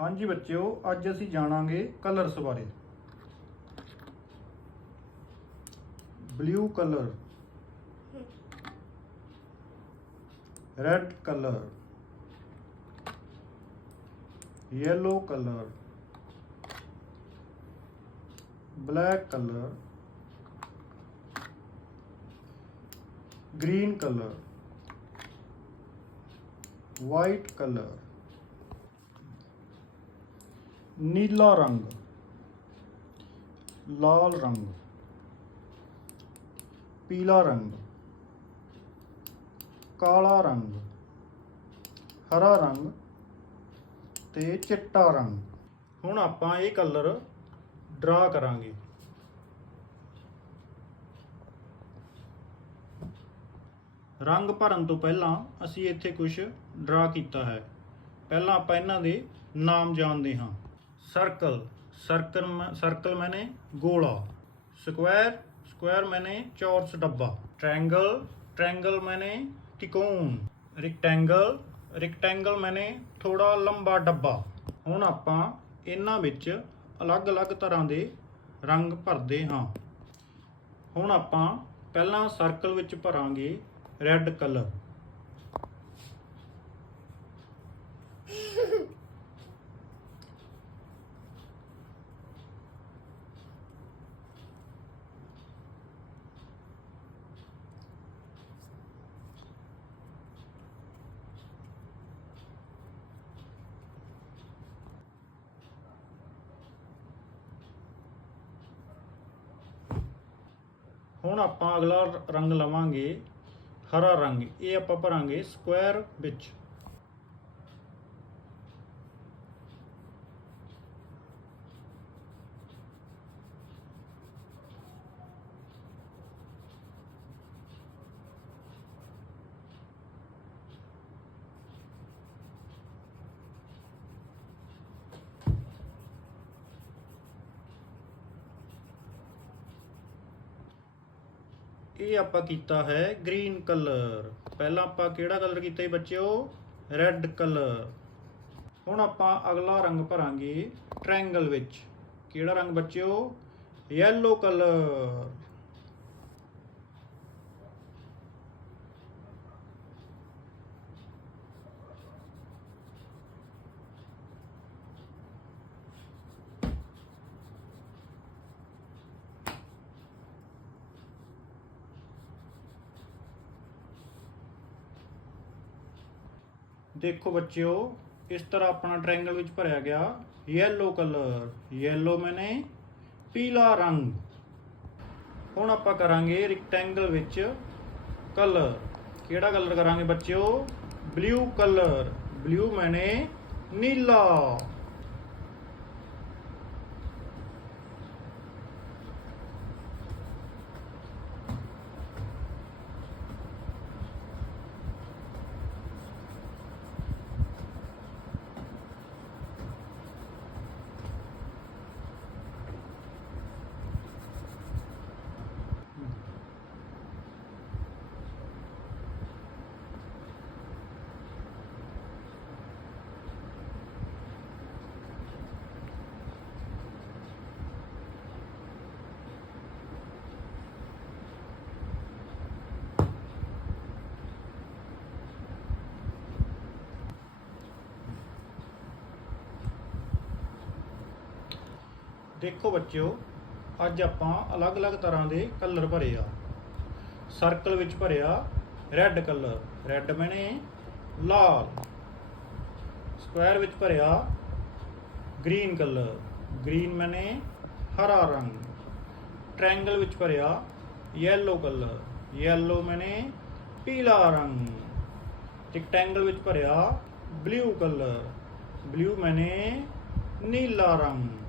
ਹਾਂਜੀ ਬੱਚਿਓ, ਅੱਜ ਅਸੀਂ ਜਾਣਾਂਗੇ ਕਲਰਸ ਬਾਰੇ। Blue colour. Red colour. yellow colour. Black colour. green colour. White colour. ਨੀਲਾ ਰੰਗ, ਲਾਲ ਰੰਗ, ਪੀਲਾ ਰੰਗ, ਕਾਲਾ ਰੰਗ, ਹਰਾ ਰੰਗ ਤੇ ਚਿੱਟਾ ਰੰਗ। ਹੁਣ ਆਪਾਂ ਇਹ ਕਲਰ ਡਰਾ ਕਰਾਂਗੇ। ਰੰਗ ਭਰਨ ਤੋਂ ਪਹਿਲਾਂ ਅਸੀਂ ਇੱਥੇ ਕੁਝ ਡਰਾ ਕੀਤਾ ਹੈ। ਪਹਿਲਾਂ ਆਪਾਂ ਇਹਨਾਂ ਦੇ ਨਾਮ ਜਾਣਦੇ ਹਾਂ। ਸਰਕਲ ਸਰਕਲ ਮ- ਸਰਕਲ ਮੈਨੇ ਗੋਲਾ ਸਕੁਐਰ ਸਕੁਐਰ ਮੈਨੇ ਚੌਰਸ ਡੱਬਾ ट्रायंगल ट्रायंगल मैंने ਤਿਕੋਣ ਰੈਕਟੈਂਗਲ ਰੈਕਟੈਂਗਲ ਮੈਨੇ ਥੋੜਾ ਲੰਬਾ ਡੱਬਾ ਹੁਣ ਆਪਾਂ ਇਹਨਾਂ ਵਿੱਚ ਅਲੱਗ-ਅਲੱਗ ਤਰ੍ਹਾਂ ਦੇ ਰੰਗ ਭਰਦੇ ਹਾਂ ਹੁਣ ਆਪਾਂ ਪਹਿਲਾਂ ਸਰਕਲ ਵਿੱਚ ਭਰਾਂਗੇ ਰੈੱਡ ਕਲਰ ਹੁਣ ਆਪਾਂ ਅਗਲਾ ਰੰਗ ਲਵਾਂਗੇ ਹਰਾ ਰੰਗ। ਇਹ ਆਪਾਂ ਭਰਾਂਗੇ ਸਕੁਐਰ ਵਿੱਚ। ਇਹ ਆਪਾਂ ਕੀਤਾ ਹੈ ਗ੍ਰੀਨ ਕਲਰ। ਪਹਿਲਾਂ ਆਪਾਂ ਕਿਹੜਾ ਕਲਰ ਕੀਤਾ ਸੀ ਬੱਚਿਓ? Red colour. ਹੁਣ ਆਪਾਂ ਅਗਲਾ ਰੰਗ ਭਰਾਂਗੇ ਟ੍ਰਾਇੰਗਲ ਵਿੱਚ। ਕਿਹੜਾ ਰੰਗ ਬੱਚਿਓ? Yellow colour. ਦੇਖੋ ਬੱਚਿਓ ਇਸ ਤਰ੍ਹਾਂ ਆਪਣਾ ਟ੍ਰਾਇੰਗਲ ਵਿੱਚ ਭਰਿਆ ਗਿਆ ਯੈਲੋ ਕਲਰ ਯੈਲੋ ਮੈਨੇ ਪੀਲਾ ਰੰਗ ਹੁਣ ਆਪਾਂ ਕਰਾਂਗੇ ਰੈਕਟੈਂਗਲ ਵਿੱਚ ਕਲਰ ਕਿਹੜਾ ਕਲਰ ਕਰਾਂਗੇ ਬੱਚਿਓ ਬਲੂ ਕਲਰ ਬਲੂ ਮੈਨੇ ਨੀਲਾ ਦੇਖੋ ਬੱਚਿਓ, ਅੱਜ ਆਪਾਂ ਅਲੱਗ-ਅਲੱਗ ਤਰ੍ਹਾਂ ਦੇ ਕਲਰ ਭਰੇ ਆ। ਸਰਕਲ ਵਿੱਚ ਭਰਿਆ ਰੈੱਡ ਕਲਰ। ਰੈੱਡ ਮੈਨੇ ਲਾਲ। ਸਕੁਐਰ ਵਿੱਚ ਭਰਿਆ ਗ੍ਰੀਨ ਕਲਰ। ਗ੍ਰੀਨ ਮੈਨੇ ਹਰਾ ਰੰਗ। ਟ੍ਰਾਇੰਗਲ ਵਿੱਚ ਭਰਿਆ ਯੈਲੋ ਕਲਰ। ਯੈਲੋ ਮੈਨੇ ਪੀਲਾ ਰੰਗ। ਰੈਕਟੈਂਗਲ ਵਿੱਚ ਭਰਿਆ ਬਲੂ ਕਲਰ। ਬਲੂ ਮੈਨੇ ਨੀਲਾ ਰੰਗ।